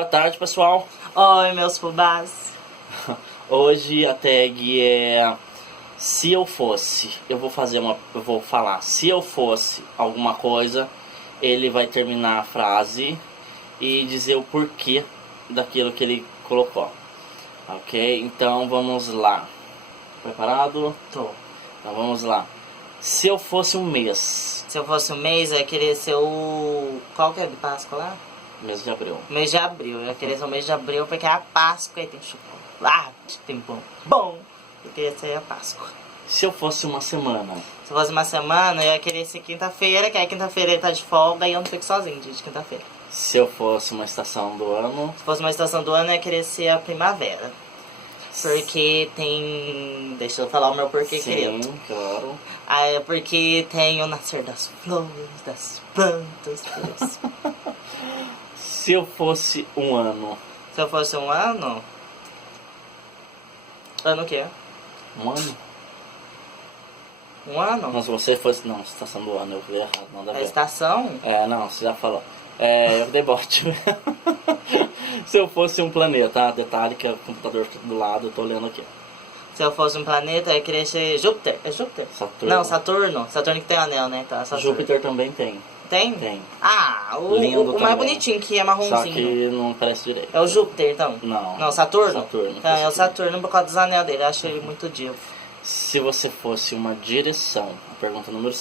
Boa tarde, pessoal. Oi, meus fubás. Hoje a tag é se eu fosse. Eu vou falar se eu fosse alguma coisa. Ele vai terminar a frase e dizer o porquê daquilo que ele colocou. Ok? Então vamos lá. Preparado? Tô. Então vamos lá. Se eu fosse um mês. Se eu fosse um mês, eu ia querer ser o... Qual que é de Páscoa lá? Mês de abril. Mês de abril. Eu ia querer ser o mês de abril porque é a Páscoa e tem chocolate, tem pão bom. Eu queria ser a Páscoa. Se eu fosse uma semana. Se fosse uma semana, eu ia querer ser quinta-feira, que aí quinta-feira ele tá de folga e eu não fico sozinho dia de quinta-feira. Se eu fosse uma estação do ano. Se fosse uma estação do ano, eu ia querer ser a primavera. Porque tem... Deixa eu falar o meu porquê, querido. Sim, claro. Ah, é porque tem o nascer das flores, das plantas, tudo isso. Se eu fosse um ano. Se eu fosse um ano... Ano o quê? Um ano? Um ano? Não, se você fosse... Não, estação do ano, eu falei errado, nada a A ver. estação? É, não, você já falou. Eu dei bote. Se eu fosse um planeta, tá? Detalhe que o computador fica do lado, eu tô olhando aqui. Se eu fosse um planeta, eu ia querer ser Júpiter. É Júpiter? Saturno. Não, Saturno. Saturno que tem anel, né? Então é Saturno. Júpiter também tem. Tem? Tem. Ah, Lindo o mais também. bonitinho, que é Só marronzinho. que não parece direito. É o Júpiter, então? Não. Não, Saturno? Saturno. Então, é o Saturno por causa dos anel dele. Eu acho ele muito divo. Se você fosse uma direção, a pergunta número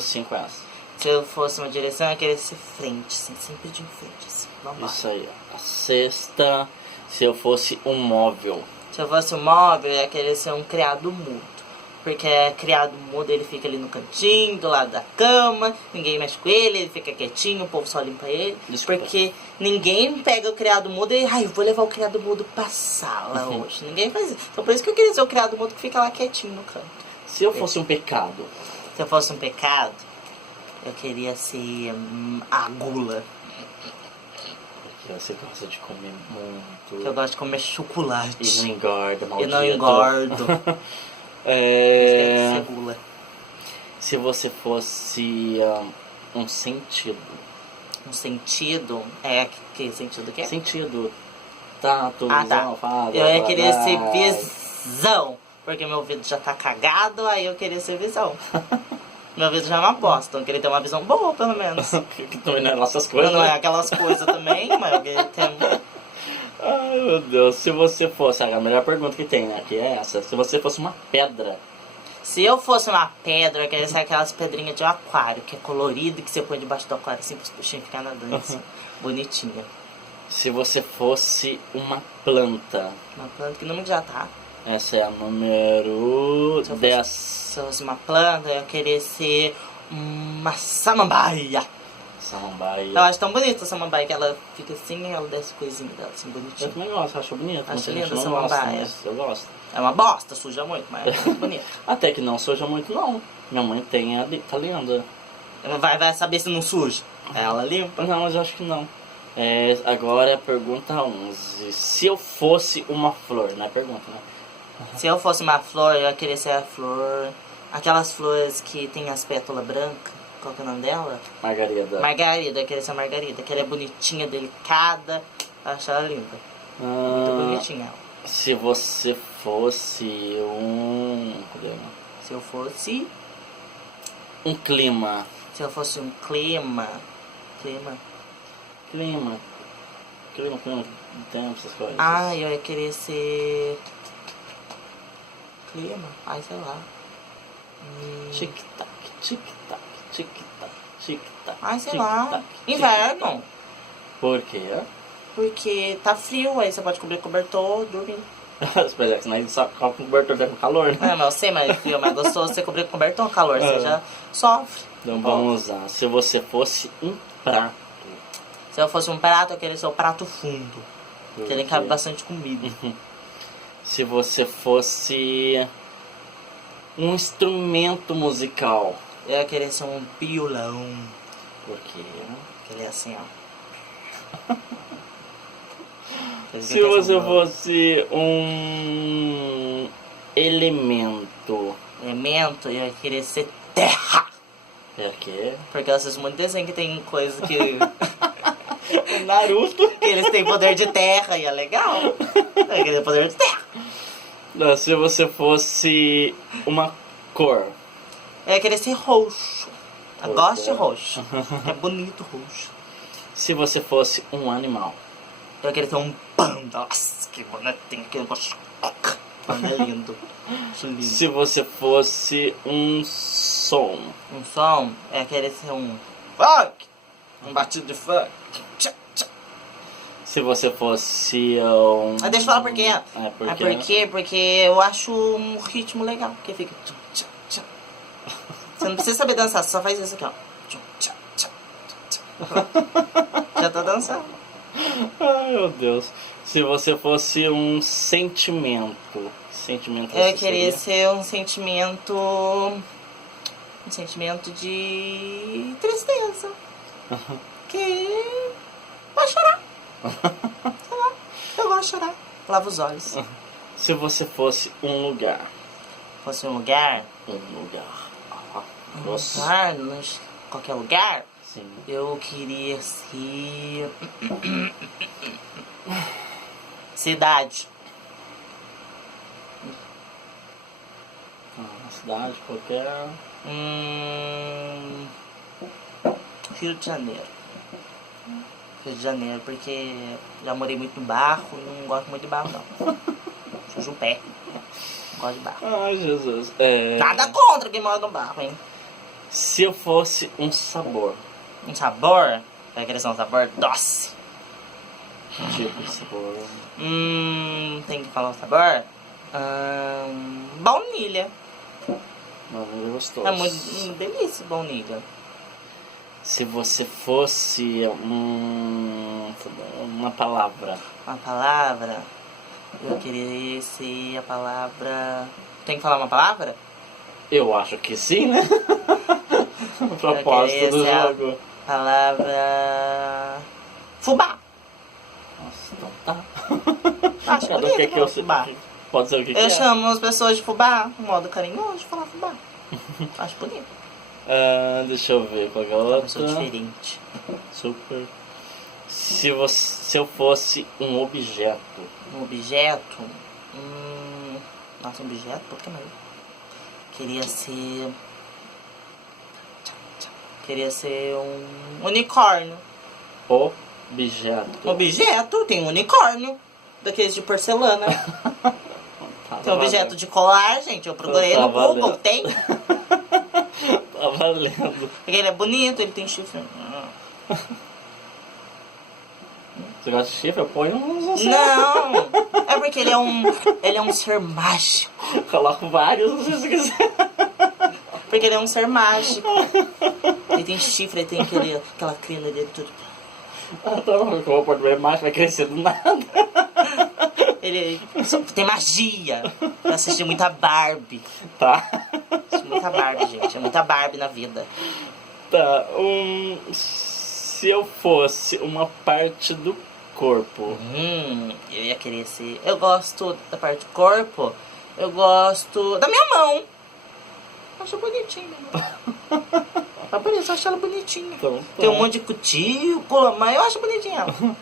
5 é essa. Se eu fosse uma direção, eu ia querer ser frente, assim, sempre de frente, assim. Vamos Isso aí, ó. A sexta, se eu fosse um móvel. Se eu fosse um móvel, eu ia querer ser um criado mudo. Porque criado mudo, ele fica ali no cantinho, do lado da cama, ninguém mexe com ele fica quietinho, o povo só limpa ele. Desculpa. Porque ninguém pega o criado mudo e, eu vou levar o criado mudo pra sala hoje. Ninguém faz isso. Então por isso que eu queria ser o criado mudo que fica lá quietinho no canto. Se eu fosse um pecado. Se eu fosse um pecado, eu queria ser a gula. Você gosta de comer muito. Que eu gosto de comer chocolate. E não engorda, E maldito. não engordo. Ser gula. Se você fosse um sentido. Um sentido? Que sentido que é? Sentido. Tato, Ah, tá. visão, fala, Eu ia querer paladar. ser visão. Porque meu ouvido já tá cagado, aí eu queria ser visão. Meu ouvido já é uma bosta, eu queria ter uma visão boa, pelo menos. Que também não é lá essas coisas. Não é né? aquelas coisas também, mas eu queria ter... Ai, meu Deus. Se você fosse... A melhor pergunta que tem, né? Que é essa. Se você fosse uma pedra. Se eu fosse uma pedra, eu queria ser aquelas pedrinhas de um aquário, que é colorido, que você põe debaixo do aquário assim, para os peixinhos ficarem nadando assim, bonitinha. Se você fosse uma planta. Uma planta, que número já tá? Essa é a número Se eu fosse- 10. Se eu fosse uma planta, eu queria ser uma samambaia. Samambaia. Eu acho tão bonita a samambaia, que ela fica assim e ela desce coisinha dela, assim, Eu bonitinha. também gosto, acho bonito. Acho Muita linda gente não essa gosta, samambaia. mas eu gosto. É uma bosta, suja muito, mas é muito bonita. Até que não suja muito, não. Minha mãe tem a tá linda. Vai saber se não suja. Ela limpa. Não, mas eu acho que não. Agora é a pergunta 11. Se eu fosse uma flor, não é pergunta, né? Se eu fosse uma flor, eu ia querer ser a flor... Aquelas flores que tem as pétalas brancas. Qual que é o nome dela? Margarida. Margarida, eu queria ser a Margarida. Que ela é bonitinha, delicada. Eu acho ela linda. Muito bonitinha ela. Se você fosse cadê? Se eu fosse... Um clima. Se eu fosse um clima... Clima, tempo, essas coisas. Eu ia querer ser... Clima? Sei lá. Tic-tac, tic-tac, tic-tac, tic-tac. Sei lá. tic-tac, Inverno. tic-tac. Por quê? Porque tá frio, aí você pode cobrir cobertor, dormir. Mas é que senão a gente só cobre com cobertor, fica com calor, né? Mas eu sei, mas é frio, mas gostoso você cobrir cobertor, calor, você já sofre. Então vamos lá. Se você fosse um prato. Se eu fosse um prato, eu queria ser o prato fundo. Por Que ele quê? cabe bastante comida. Se você fosse um instrumento musical. Eu ia querer ser um violão. Por quê? Que ele é assim, ó. Se você fosse um elemento. Elemento, eu ia querer ser terra. É o quê? Porque eu assisto muito desenho que tem coisa que... O Naruto. Que eles têm poder de terra e é legal. É que eles têm poder de terra. Não, se você fosse uma cor. Eu ia querer ser roxo. Eu Roxo, gosto de é. roxo. É bonito roxo. Se você fosse um animal. Eu ia querer ter um panda. Nossa, que bonitinho. Que gosto. Panda é lindo. Acho lindo. Se você fosse um som. Um som, eu ia querer ser um funk. Um batido de funk. Tchá, tchá. Se você fosse um... Deixa eu falar por quê. por quê? Porque eu acho um ritmo legal. Porque fica... Tchá, tchá, tchá. Você não precisa saber dançar, você só faz isso aqui, ó. Tchá, tchá, tchá, tchá. Já tá dançando. Ai, meu Deus. Se você fosse um sentimento. Sentimento Eu você queria seria? ser um sentimento... Um sentimento de tristeza. Que... Vai chorar. Sei lá. Eu gosto de chorar. Lavo os olhos. Se você fosse um lugar. Fosse um lugar... Um lugar. Um Nossa. lugar, qualquer lugar... Sim. Eu queria ser... Cidade. Uma cidade qualquer. Rio de Janeiro. Rio de Janeiro, porque já morei muito no barro e não gosto muito de barro, não. Sujo o pé. Não gosto de barro. Ai, Jesus. Nada contra quem mora no barro, hein? Se eu fosse um sabor. Um sabor? Vai querer ser um sabor doce. Tipo de sabor. Tem que falar o sabor? Baunilha. Mas é gostoso. É muito delícia baunilha. Se você fosse uma palavra. Uma palavra? Eu queria ser a palavra... Tem que falar uma palavra? Eu acho que sim, né? A proposta do jogo. Palavra... Fubá. Nossa, então tá. Acho Cada bonito que falar eu sei. fubá. Pode ser o que Eu é. chamo as pessoas de fubá, um modo carinhoso de falar fubá. Acho bonito. Deixa eu ver qual é a Uma outra. pessoa diferente. Super. Se eu fosse um objeto. Um objeto? Nossa, um objeto? Por que não? Queria ser um unicórnio. Objeto. Objeto? Tem um unicórnio. Daqueles de porcelana. Tá Tem objeto de colar, gente. Eu procurei no Google. Tem? Tá valendo. Porque ele é bonito, ele tem chifre. Você gosta de chifre? Eu ponho uns. Não! É porque ele é um ser mágico. Coloco vários, se você quiser. Porque ele é um ser mágico. Ele tem chifre, ele tem aquela crina dele tudo. Ah, tá bom, que o português macho vai crescer do nada. Ele tem magia. Eu assisti muita Barbie. Tá. Assisti muita Barbie, gente. É muita Barbie na vida. Tá. Se eu fosse uma parte do corpo. Eu ia querer ser... Eu gosto da parte do corpo. Eu gosto da minha mão. Acho bonitinho, minha mão. Tá bonito, eu acho ela bonitinha. Então, Tem um monte de cutícula, mas eu acho bonitinha ela.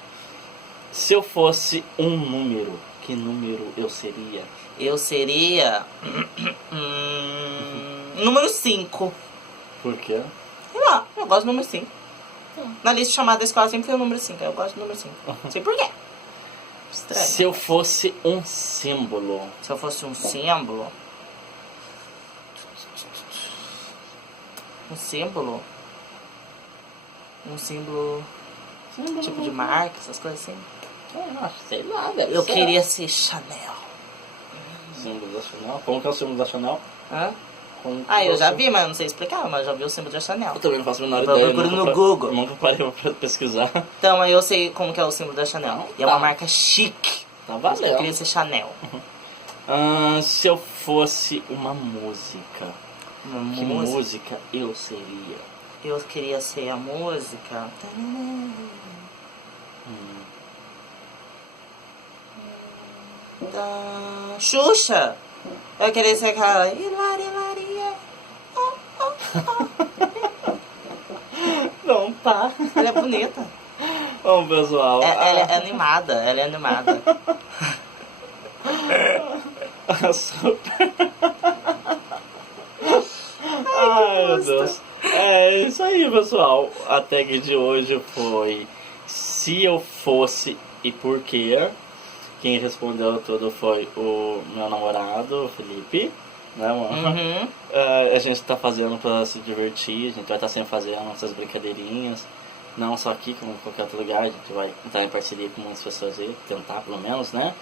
Se eu fosse um número, que número eu seria? Eu seria... número 5. Por quê? Sei lá, eu gosto do número 5. Na lista chamada da escola sempre tem o número 5. Eu gosto do número 5. Não sei por quê. Estranho. Se eu fosse um símbolo. Se eu fosse um símbolo... Um símbolo? Um símbolo... Tipo de marca, essas coisas assim. Sei lá, deve Eu ser. queria ser Chanel. Símbolo da Chanel? Como que é o símbolo da Chanel? Hã? Como Ah, eu que é já o vi, mas eu não sei explicar. Mas eu já vi o símbolo da Chanel. Eu também não faço a menor Eu ideia. procuro no nunca Google. Nunca parei pra pesquisar. Então, mas eu sei como que é o símbolo da Chanel. E é Tá. uma marca chique. Tá Por isso que eu queria valendo. ser Chanel. Se eu fosse uma música, Uma que música. música eu seria? Eu queria ser a música... Da Xuxa. Eu queria ser aquela... Hilarilaria. Não tá. Ela é bonita. Bom, pessoal. Ela é animada, ela é animada. Super. Ai, meu Deus. É isso aí, pessoal. A tag de hoje foi Se Eu Fosse e Por Quê. Quem respondeu tudo foi o meu namorado, o Felipe. Né, mano? Uhum. A gente tá fazendo pra se divertir, a gente vai estar sempre fazendo essas brincadeirinhas. Não só aqui, como em qualquer outro lugar. A gente vai entrar em parceria com muitas pessoas aí, tentar pelo menos, né?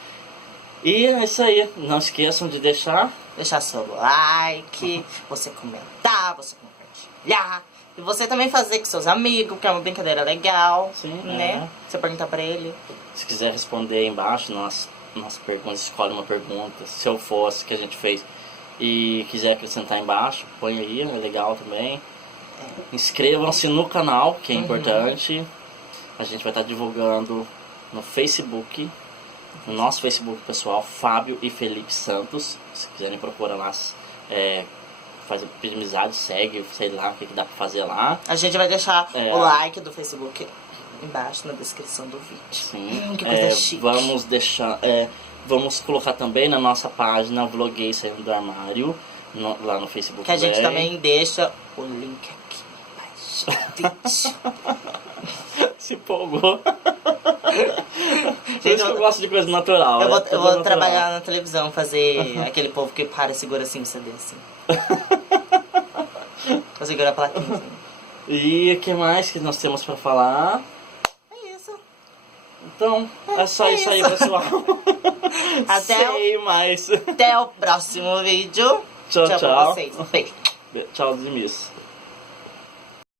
E é isso aí. Não esqueçam de deixar Seu like, você comentar, você compartilhar. E você também fazer com seus amigos, que é uma brincadeira legal. Sim, né? Você perguntar pra ele. Se quiser responder aí embaixo nas perguntas, escolhe uma pergunta. Se eu fosse, que a gente fez, e quiser acrescentar embaixo, põe aí, é legal também. Inscrevam-se no canal, que é importante. A gente vai estar divulgando no Facebook, no nosso Facebook pessoal, Fábio e Felipe Santos. Se quiserem procurar lá, pedir amizade, segue, sei lá o que dá pra fazer lá. A gente vai deixar o like do Facebook embaixo na descrição do vídeo. Sim. Que coisa chique. Vamos deixar... vamos colocar também na nossa página Vloguei Saindo do Armário, lá no Facebook. Que a gente também deixa o link aqui embaixo do vídeo. Se empolgou. Por isso que eu gosto de coisa natural. Eu vou trabalhar na televisão, fazer aquele povo que para e segura assim o CD assim. Vou segurar a plaquinha assim. E o que mais que nós temos pra falar? É isso. Então, é só isso aí, pessoal. Até o próximo vídeo. Tchau, Pra tchau. vocês. Beijo. Tchau, Dimis.